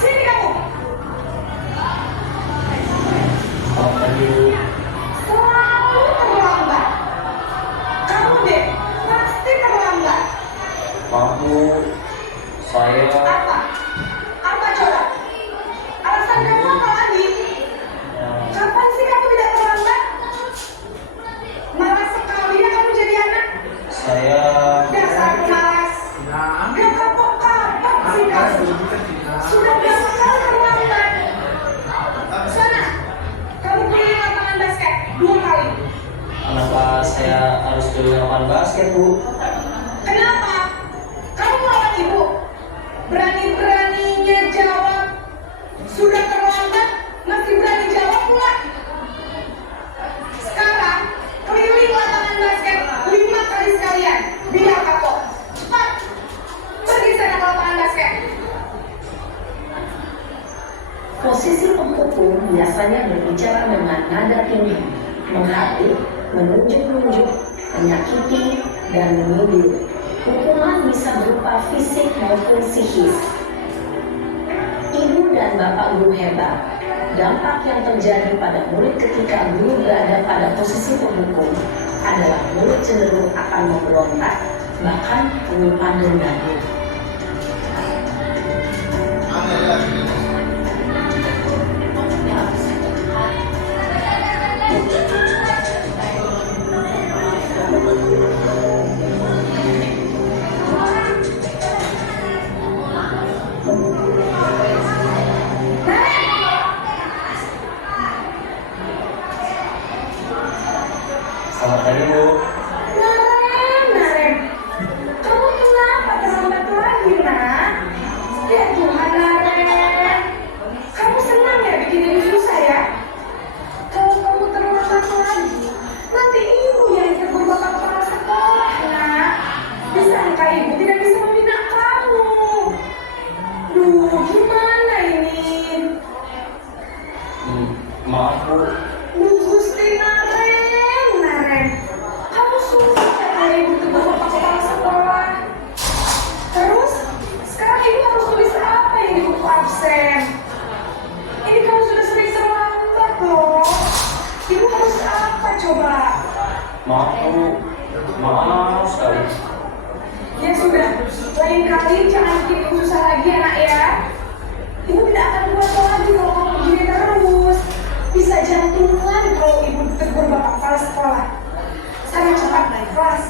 Sini kamu. Selalu terlambat. Kamu deh pasti terlambat. Aku, saya Apa? Apa coba? Alasan kamu apa lagi? Kapan sih kamu tidak terlambat? Malas sekali ya kamu jadi anak. saya Dasar malas. Gak kapok-kapok sih kamu. Sudah berapa kali terlambat? Sana, kamu pergi lapangan basket 2 kali. kenapa saya harus beli lapangan basket, Bu? Kenapa? Kamu melawan ibu. Berani-beraninya jawab. Sudah terlambat, masih berani jawab pula. Sekarang, keliling lapangan basket 5 kali sekalian. Biar kapok. Cepat. Pergi sana ke lapangan basket. Posisi penghukum biasanya berbicara dengan nada tinggi, menghati, menunjuk-nunjuk, menyakiti, dan menyindir. Hukuman bisa berupa fisik maupun psikis. Ibu dan Bapak Guru hebat, dampak yang terjadi pada murid ketika guru berada pada posisi penghukum adalah murid cenderung akan memberontak, bahkan menyimpan dendam. Selamat pagi, Bu. Naren, kamu kenapa terlambat lagi, nak? Ya Tuhan, Naren. Kamu senang ya bikin ini susah ya? Kalau kamu terlambat lagi, nanti ibu yang tegur bapak kepala sekolah, nak. Disangka ibu tidak bisa membina kamu. Duh, gimana ini? Maaf, Bu. Gusti Naren, kamu susah ya kalau ibu tegur bapak Maaf Bu, maaf sekali. Ya sudah, lain kali jangan bikin ibu susah lagi ya nak ya. Ibu tidak akan buat lagi kalau kamu begini terus. Bisa jantungan kalau ibu tegur bapak kepala sekolah. Sana cepat naik kelas.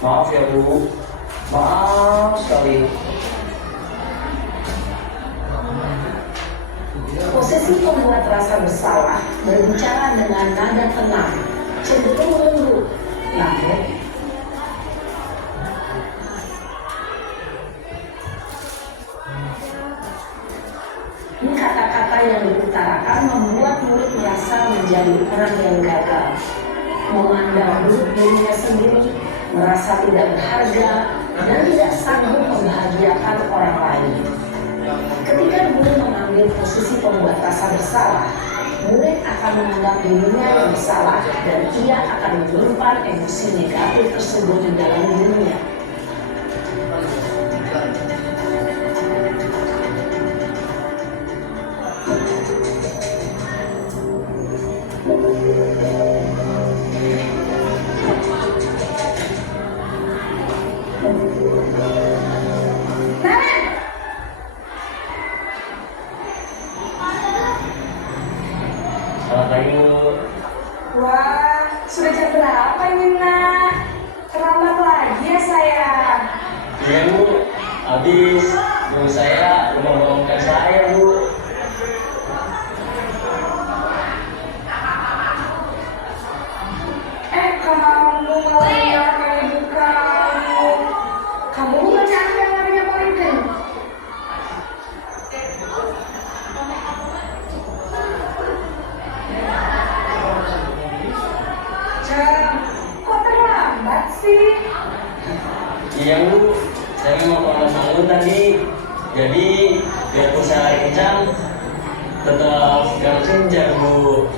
Maaf ya Bu, maaf sekali. Posisi pembuat rasa bersalah berbicara dengan nada tenang, cenderung lembut, namun kata-kata yang diutarakan membuat murid merasa menjadi orang yang gagal, memandang buruk dirinya sendiri, merasa tidak berharga, dan tidak sanggup membahagiakan orang lain. Ketika guru mengambil posisi pembuat rasa bersalah, murid akan menganggap dirinya yang bersalah dan ia akan menyimpan emosi negatif tersebut di dalam dirinya. Selamat pagi Bu. Wah, sudah jam berapa ini nak? Terlambat lagi ya sayang. Iya Bu, habis guru saya membangunkan saya Bu. Kamu malah menyalahkan ibu kamu. Kamu bukan anak yang larinya paling kencang. Jam, kok terlambat sih? Iya Bu, saya memang kurang bangun tadi. Jadi biarpun saya lari kencang, tetap gak kencang Bu.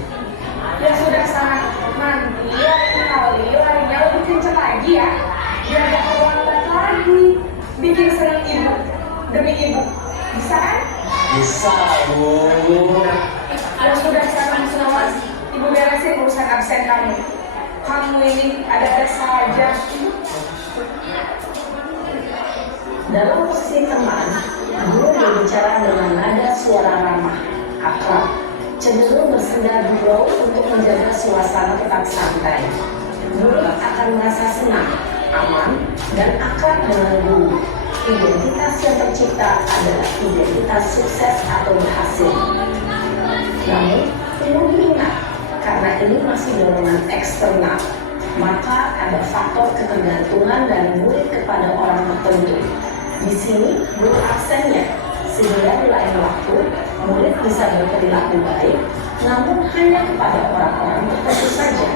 Ya sudah sana, nanti lain kali larinya lebih kencang lagi ya. Biar gak terlambat lagi. Bikin seneng ibu, demi ibu. Bisa kan? Bisa Bu. Ya sudah sekarang semua ibu beresin urusan absen kamu. Kamu ini ada saja. Dalam posisi teman, guru berbicara dengan nada suara ramah, akrab, cenderung bersenda gurau untuk menjaga suasana tetap santai. Murid akan merasa senang, aman, dan akrab dengan guru. Identitas yang tercipta adalah identitas sukses atau berhasil. Namun, perlu diingat, karena ini masih dorongan eksternal, maka ada faktor ketergantungan dari murid kepada orang tertentu. Di sini, guru absennya, sehingga di lain waktu, murid bisa berperilaku baik, namun hanya kepada orang-orang tertentu saja.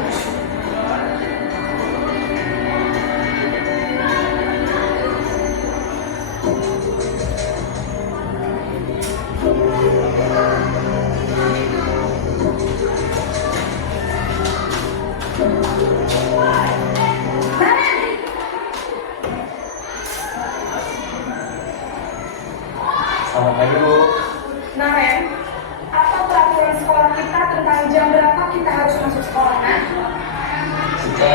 Selamat pagi Bu. Nah Ren, apa peraturan sekolah kita tentang jam berapa kita harus masuk sekolah? Nah, Kita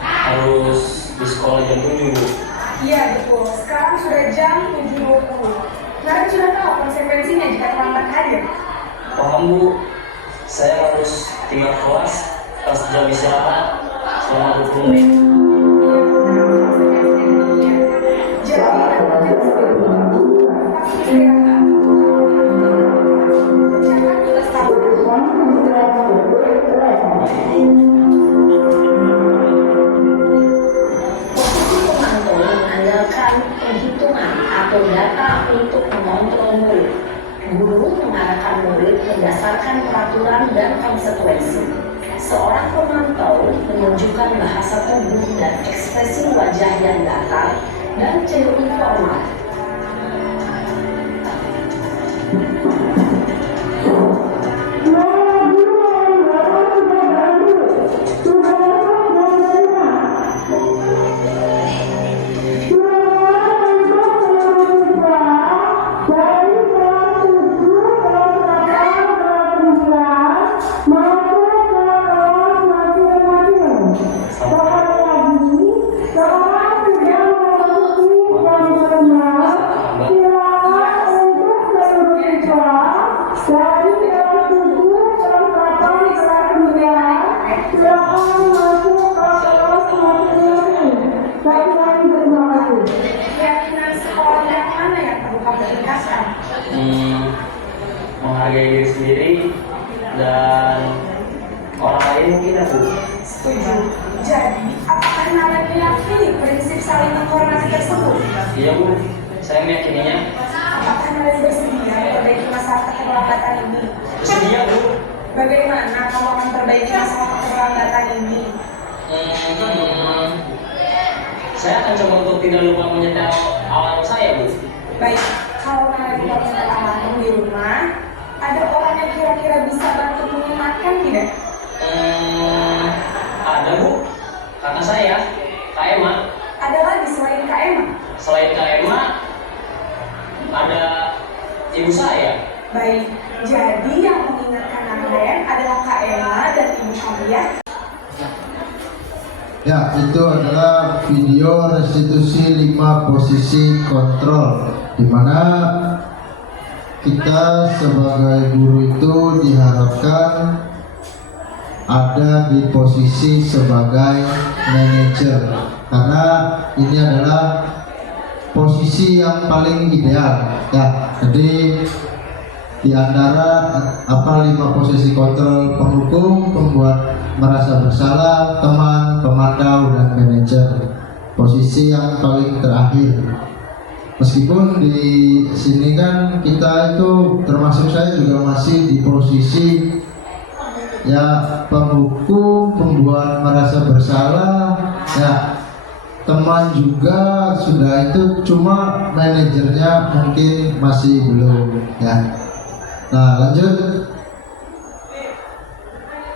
harus di sekolah jam 7 Bu. iya betul. Sekarang sudah jam 7.20. Nah Ren sudah tahu konsekuensinya jika terlambat hadir. Paham Bu, saya harus tinggal kelas pas jam istirahat selama 20 menit. Posisi pemantau mengandalkan perhitungan atau data untuk mengontrol murid. Guru mengarahkan murid berdasarkan peraturan dan konsekuensi. Seorang pemantau menunjukkan bahasa tubuh dan ekspresi wajah yang datar dan cenderung formal. sendiri dan orang lain mungkin aku. Setuju. Jadi, apakah Nara meyakini prinsip saling menghormati tersebut? Iya Bu, saya meyakininya. Apakah Nara bersedia memperbaiki masalah keterlambatan ini? Bersedia Bu. Bagaimana kamu akan memperbaiki masalah keterlambatan ini? Saya akan coba untuk tidak lupa menyetel alarm saya Bu. Baik, kalau Nara tidak punya alarm di rumah, ada orang yang kira-kira bisa bantu mengingatkan tidak? Ada Bu, karena saya Kak Emma. Ada lagi selain Kak Emma? Selain Kak Emma, ada ibu saya. Baik, jadi yang mengingatkan Naren adalah Kak Emma dan ibu kamu ya? Ya, itu adalah video restitusi 5 posisi kontrol, di mana kita sebagai guru itu diharapkan ada di posisi sebagai manajer, karena ini adalah posisi yang paling ideal ya. Jadi di antara 5 posisi kontrol: penghukum, pembuat merasa bersalah, teman, pemantau, dan manajer. Posisi yang paling terakhir. Meskipun di sini kan kita itu, termasuk saya juga masih di posisi ya penghukum, pembuat merasa bersalah, ya teman juga sudah itu, cuma manajernya mungkin masih belum ya. Nah lanjut,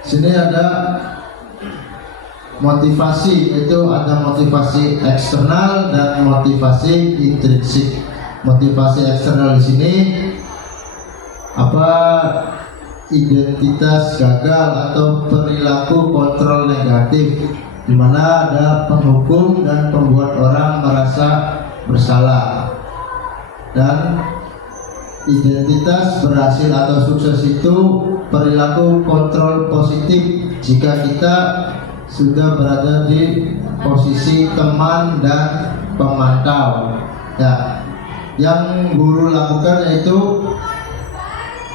sini ada motivasi, itu ada motivasi eksternal dan motivasi intrinsik. Motivasi eksternal di sini apa? Identitas gagal atau perilaku kontrol negatif, di mana ada penghukum dan pembuat orang merasa bersalah. Dan identitas berhasil atau sukses itu perilaku kontrol positif jika kita sudah berada di posisi teman dan pemantau. Ya, yang guru lakukan yaitu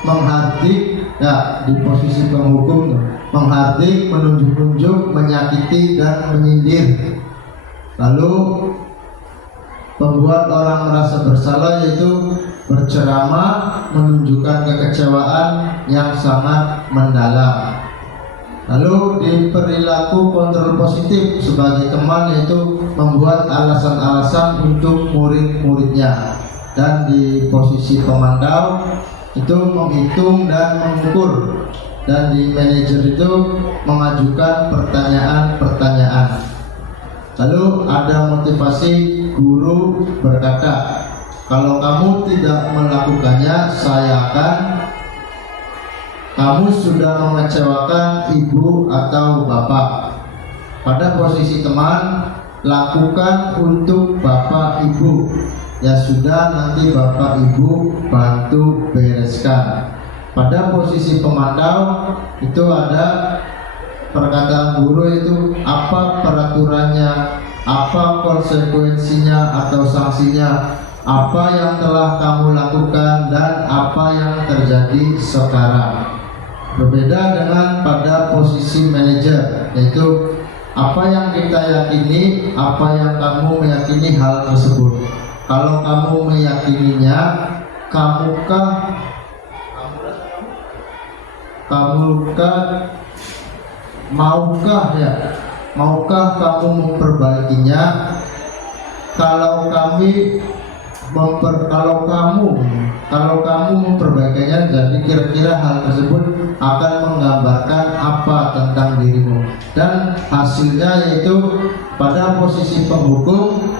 menghardik. Ya, di posisi penghukum, menghardik, menunjuk-nunjuk, menyakiti, dan menyindir. Lalu pembuat orang merasa bersalah yaitu berceramah, menunjukkan kekecewaan yang sangat mendalam. Lalu di perilaku kontrol positif sebagai teman yaitu membuat alasan-alasan untuk murid-muridnya. Dan di posisi pemantau itu menghitung dan mengukur, dan di manajer itu mengajukan pertanyaan-pertanyaan. Lalu ada motivasi guru berkata, kalau kamu tidak melakukannya, saya akan. Kamu sudah mengecewakan ibu atau bapak. Pada posisi teman, lakukan untuk bapak ibu. Ya sudah, nanti bapak ibu bantu bereskan. Pada posisi pemantau itu ada perkataan guru, itu apa peraturannya, apa konsekuensinya atau sanksinya, apa yang telah kamu lakukan, dan apa yang terjadi sekarang. Berbeda dengan pada posisi manajer, yaitu apa yang kita yakini, apa yang kamu meyakini hal tersebut. Kalau kamu meyakininya, kamukah maukah kamu memperbaikinya? Kalau kamu memperbaikinya, jadi kira-kira hal tersebut akan menggambarkan apa tentang dirimu. Dan hasilnya yaitu pada posisi penghukum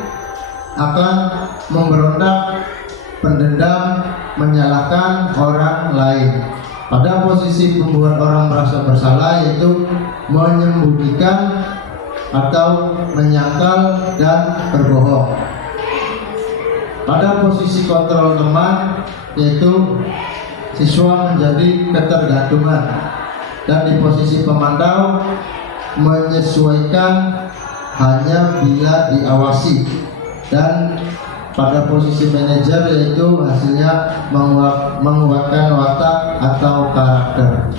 akan memberontak, pendendam, menyalahkan orang lain. Pada posisi membuat orang merasa bersalah yaitu menyembunyikan atau menyangkal dan berbohong. Pada posisi kontrol teman yaitu siswa menjadi ketergantungan, dan di posisi pemantau menyesuaikan hanya bila diawasi, dan pada posisi manajer, yaitu hasilnya menguatkan watak atau karakter.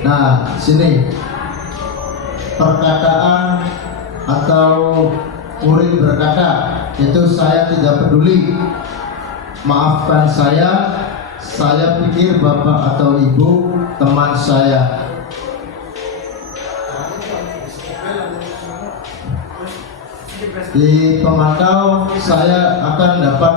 Nah, sini perkataan atau murid berkata, itu saya tidak peduli, maafkan saya pikir bapak atau ibu teman saya. Di pemantau saya akan dapat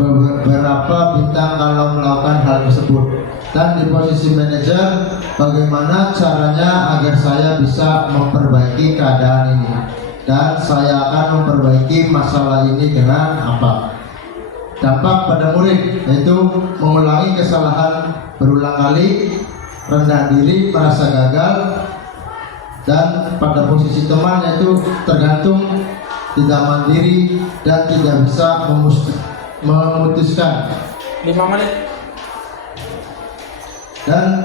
beberapa bintang kalau melakukan hal tersebut. Dan di posisi manajer, bagaimana caranya agar saya bisa memperbaiki keadaan ini, dan saya akan memperbaiki masalah ini dengan apa. Dampak pada murid, yaitu mengulangi kesalahan berulang kali, rendah diri, merasa gagal. Dan pada posisi teman, yaitu tergantung, tidak mandiri, dan tidak bisa memutuskan. 5 menit. Dan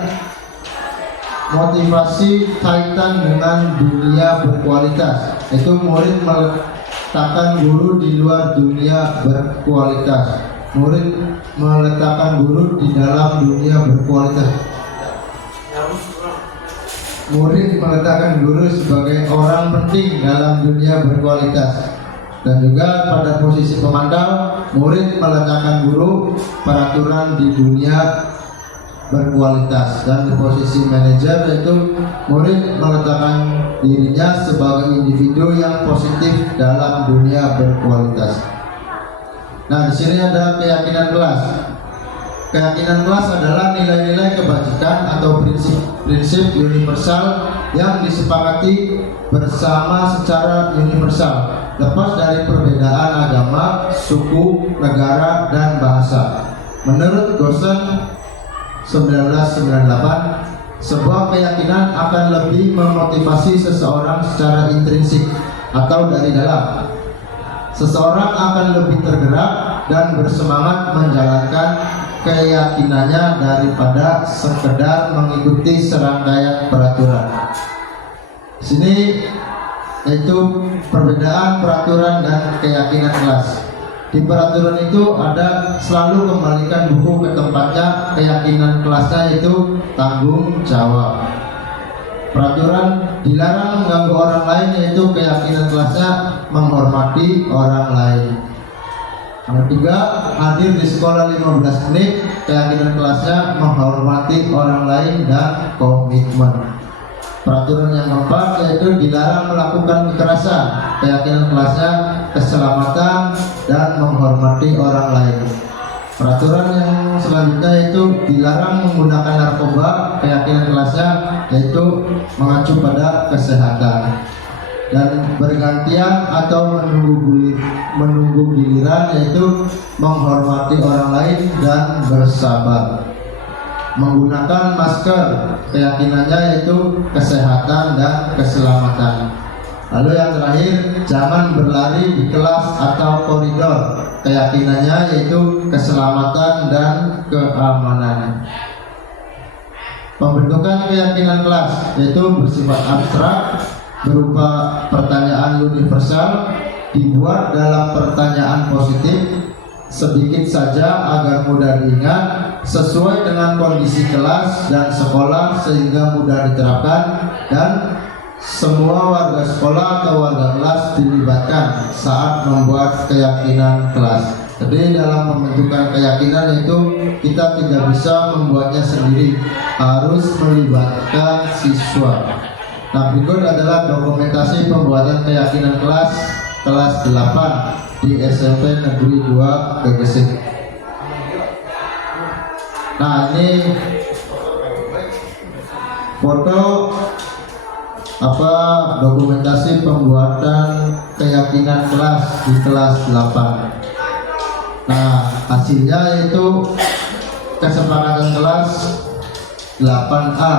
motivasi kaitan dengan dunia berkualitas, itu murid meletakkan guru di luar dunia berkualitas, murid meletakkan guru di dalam dunia berkualitas. Murid meletakkan guru sebagai orang penting dalam dunia berkualitas. Dan juga pada posisi pemantau, murid meletakkan guru peraturan di dunia berkualitas. Dan di posisi manajer, yaitu murid meletakkan dirinya sebagai individu yang positif dalam dunia berkualitas. Nah, di sini ada keyakinan kelas. Keyakinan kelas adalah nilai-nilai kebajikan atau prinsip universal yang disepakati bersama secara universal, lepas dari perbedaan agama, suku, negara, dan bahasa. Menurut Gosen 1998, sebuah keyakinan akan lebih memotivasi seseorang secara intrinsik atau dari dalam. Seseorang akan lebih tergerak dan bersemangat menjalankan keyakinannya daripada sekedar mengikuti serangkaian peraturan. Sini yaitu perbedaan peraturan dan keyakinan kelas. Di peraturan itu ada selalu kembalikan buku ke tempatnya, keyakinan kelasnya itu tanggung jawab. Peraturan dilarang mengganggu orang lain, yaitu keyakinan kelasnya menghormati orang lain. Yang ketiga, hadir di sekolah 15 menit, keyakinan kelasnya menghormati orang lain dan komitmen. Peraturan yang keempat, yaitu dilarang melakukan kekerasan, keyakinan kelasnya keselamatan dan menghormati orang lain. Peraturan yang selanjutnya itu dilarang menggunakan narkoba, keyakinan kelasnya yaitu mengacu pada kesehatan. Dan bergantian atau menunggu giliran, yaitu menghormati orang lain dan bersabar. Menggunakan masker, keyakinannya yaitu kesehatan dan keselamatan. Lalu yang terakhir, jangan berlari di kelas atau koridor, keyakinannya yaitu keselamatan dan keamanan. Pembentukan keyakinan kelas yaitu bersifat abstrak, berupa pertanyaan universal, dibuat dalam pertanyaan positif, sedikit saja agar mudah diingat, sesuai dengan kondisi kelas dan sekolah sehingga mudah diterapkan, dan semua warga sekolah atau warga kelas dilibatkan saat membuat keyakinan kelas. Jadi dalam pembentukan keyakinan itu kita tidak bisa membuatnya sendiri, harus melibatkan siswa. Nah, berikut adalah dokumentasi pembuatan keyakinan kelas 8 di SMP Negeri 2 Gegesik. Nah, ini foto dokumentasi pembuatan keyakinan kelas di kelas 8. Nah, hasilnya yaitu kesepakatan kelas 8A.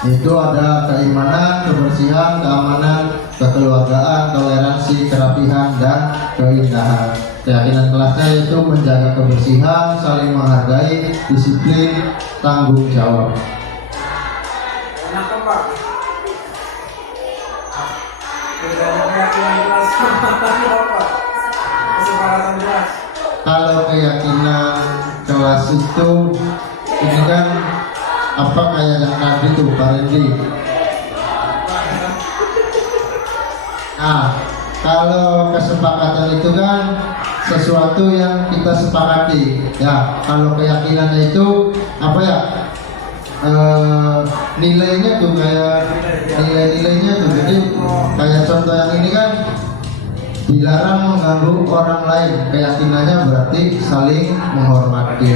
Itu ada keimanan, kebersihan, keamanan, kekeluargaan, toleransi, kerapihan, dan keindahan. Keyakinan kelasnya yaitu menjaga kebersihan, saling menghargai, disiplin, tanggung jawab. Kenapa, Pak? Kalau keyakinan kelas itu ini kan apa kayak yang tadi tuh Pak Randy. Nah, kalau kesepakatan itu kan sesuatu yang kita sepakati ya. Kalau keyakinannya itu apa ya, nilainya tuh kayak nilai-nilainya tuh. Jadi kayak contoh yang ini kan dilarang mengganggu orang lain, keyakinannya berarti saling menghormati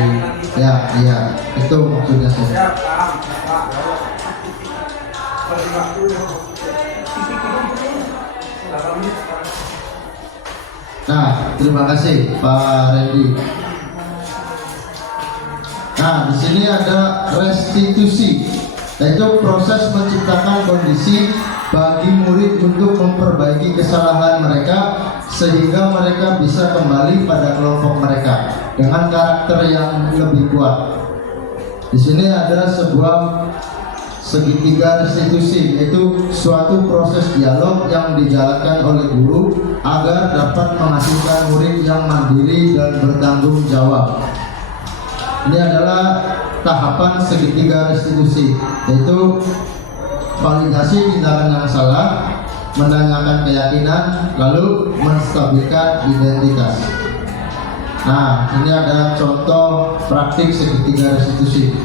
ya. Iya, itu maksudnya saya. Nah, terima kasih Pak Randy. Nah, di sini ada restitusi, yaitu proses menciptakan kondisi bagi murid untuk memperbaiki kesalahan mereka sehingga mereka bisa kembali pada kelompok mereka dengan karakter yang lebih kuat. Di sini ada sebuah segitiga restitusi, yaitu suatu proses dialog yang dijalankan oleh guru agar dapat menghasilkan murid yang mandiri dan bertanggung jawab. Ini adalah tahapan segitiga restitusi, yaitu validasi tindakan yang salah, menanyakan keyakinan, lalu menstabilkan identitas. Nah, ini ada contoh praktik segitiga restitusi.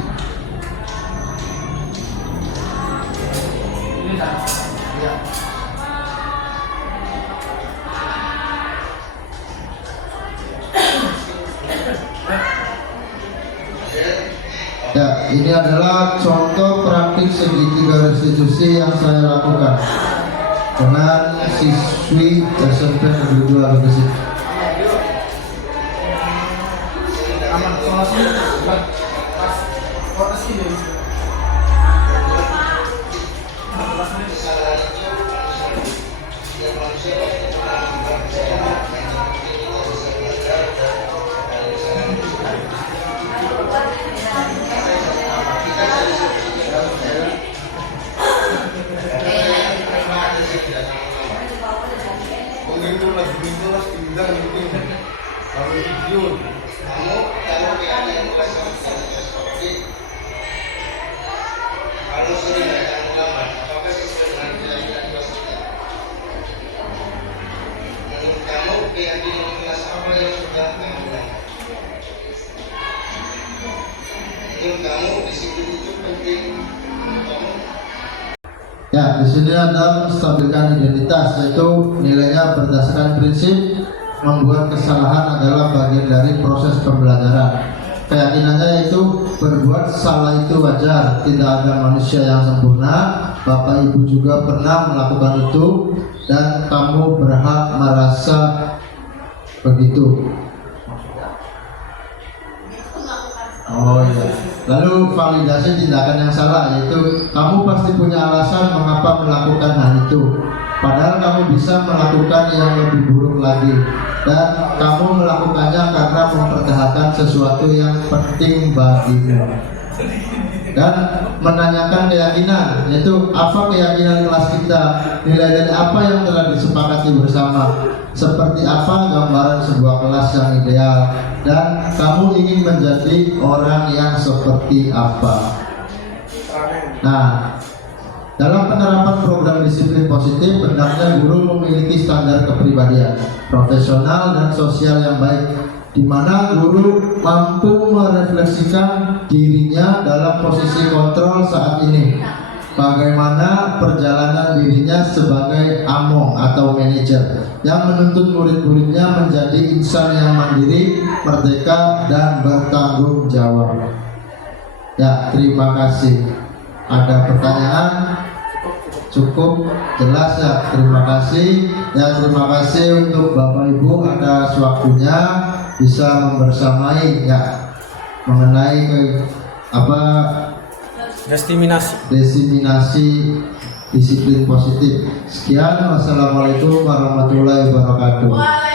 Ya, ini adalah contoh praktik segitiga restitusi yang saya lakukan dengan siswi SMP Negeri 2 Bekasi. Ya, di sini ada menstabilkan identitas, yaitu nilainya berdasarkan prinsip membuat kesalahan adalah bagian dari proses pembelajaran. Keyakinannya yaitu berbuat salah itu wajar, tidak ada manusia yang sempurna. Bapak Ibu juga pernah melakukan itu dan kamu berhak merasa begitu. Oh iya. Lalu validasi tindakan yang salah, yaitu kamu pasti punya alasan mengapa melakukan hal itu, padahal kamu bisa melakukan yang lebih buruk lagi, dan kamu melakukannya karena mempertahankan sesuatu yang penting bagimu. Dan menanyakan keyakinan, yaitu apa keyakinan kelas kita, nilai dari apa yang telah disepakati bersama, seperti apa gambaran sebuah kelas yang ideal, dan kamu ingin menjadi orang yang seperti apa. Nah, dalam penerapan program disiplin positif, hendaknya guru memiliki standar kepribadian, profesional dan sosial yang baik, di mana guru mampu merefleksikan dirinya dalam posisi kontrol saat ini. Bagaimana perjalanan dirinya sebagai among atau manajer yang menuntut murid-muridnya menjadi insan yang mandiri, merdeka, dan bertanggung jawab. Ya, terima kasih. Ada pertanyaan? Cukup jelas ya, terima kasih. Ya, terima kasih untuk Bapak Ibu atas waktunya bisa membersamai ya mengenai diseminasi disiplin positif. Sekian, wassalamualaikum warahmatullahi wabarakatuh.